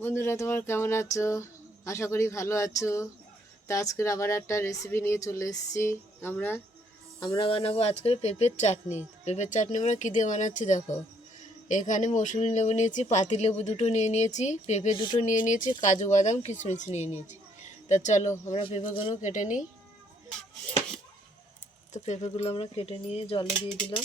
বন্ধুরা, তোমার কেমন আছো? আশা করি ভালো আছো। তো আজকের আবার একটা রেসিপি নিয়ে চলে এসেছি আমরা। আমরা বানাবো আজকের পেঁপের চাটনি। পেঁপের চাটনি আমরা কী দিয়ে বানাচ্ছি দেখো? এখানে মৌসুমি লেবু নিয়েছি, পাতি লেবু দুটো নিয়ে নিয়েছি, পেঁপে দুটো নিয়ে নিয়েছি, কাজু বাদাম, কিশমিশ নিয়ে নিয়েছি। তা চলো আমরা পেঁপেগুলো কেটে নিই। তো পেঁপেগুলো আমরা কেটে নিয়ে জলে দিয়ে দিলাম।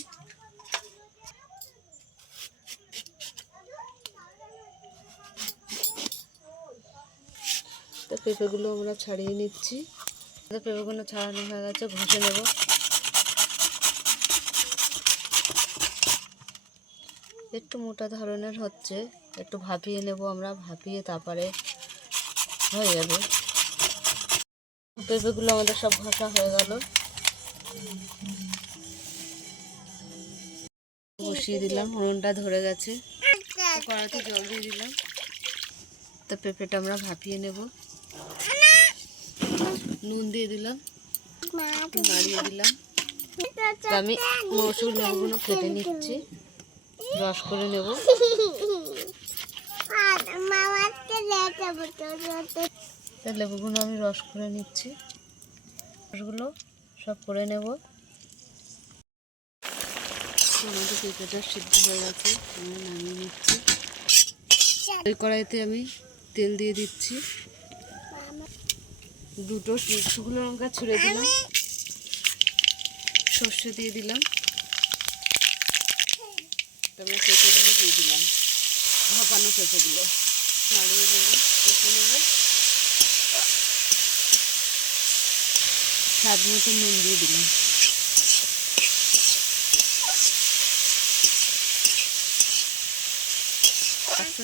তো পেঁপেগুলো আমরা ছাড়িয়ে নিচ্ছি। পেঁপেগুলো ছাড়ানো হয়ে গেছে, ঘষে নেব। একটু মোটা ধরনের হচ্ছে, একটু ভাপিয়ে নেব আমরা, ভাপিয়ে তারপরে হয়ে যাবে। পেঁপেগুলো আমাদের সব ঘষা হয়ে গেল। বসিয়ে দিলাম, উনুনটা ধরে গেছে। কড়াতে জল দিয়ে দিলাম। তো পেঁপেটা আমরা ভাপিয়ে নেব। নুন দিয়ে দিলাম। নাড়িয়ে দিলাম। আমি মসুর লেবুগুলো কেটে নিচ্ছি। রস করে নেব। লেবুগুলো আমি রস করে নিচ্ছি। রসগুলো সব করে নেব। আমাদের পেঁপেটা সিদ্ধ হয়ে গেছে আমি নামিয়ে নিচ্ছি। ওই কড়াইতে আমি তেল দিয়ে দিচ্ছি। দুটো শুকনো লঙ্কা ছুঁড়ে দিলাম। সর্ষে দিয়ে দিলাম। তারপরে দিয়ে দিলাম। ভাপানো নাড়িয়ে স্বাদ মতো নুন দিয়ে দিলাম।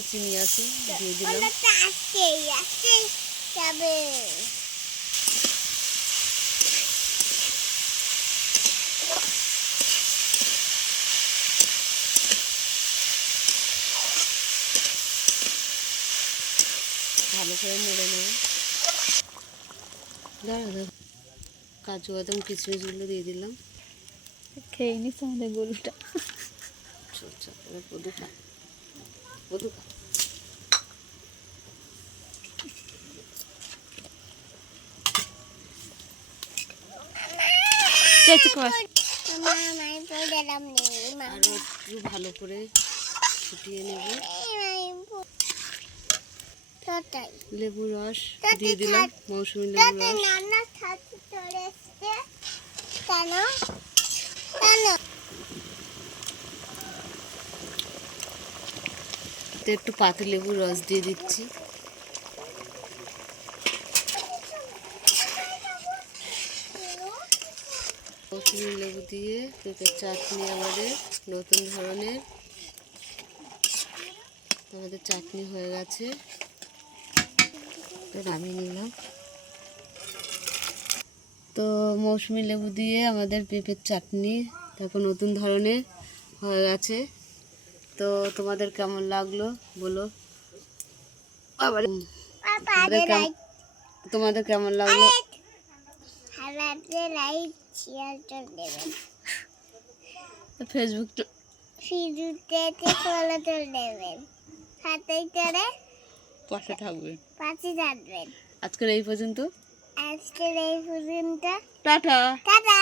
চিনি আছে, দিয়ে দিলাম। ভালো করে নেড়ে নেব। কাজু বাদাম কিশমিশগুলো দিয়ে দিলাম। খেয়ে নিস আমাদের গরুটা। ভালো করে ফুটিয়ে নেব। লেবু রস দিয়ে দিলাম মৌসুমি লেবু রস। কেন? একটু পাতি লেবুর রস দিয়ে দিচ্ছি। মৌসুমি লেবু দিয়ে পেঁপের চাটনি আমাদের নতুন ধরনের। আমাদের চাটনি হয়ে গেছে। তো নামিয়ে নিলাম। তো মৌসুমি লেবু দিয়ে আমাদের পেঁপের চাটনি তারপর নতুন ধরনের হয়ে গেছে। তো তোমাদের কেমন লাগল বলো? তোমাদের কেমন লাগল? ফেসবুক ফিরুতে ফলো করে দেবেন সাথে করে পাশে থাকবে। পাশে থাকবেন। আজকের এই পর্যন্ত। আজকের এই পর্যন্ত। টাটা। টাটা।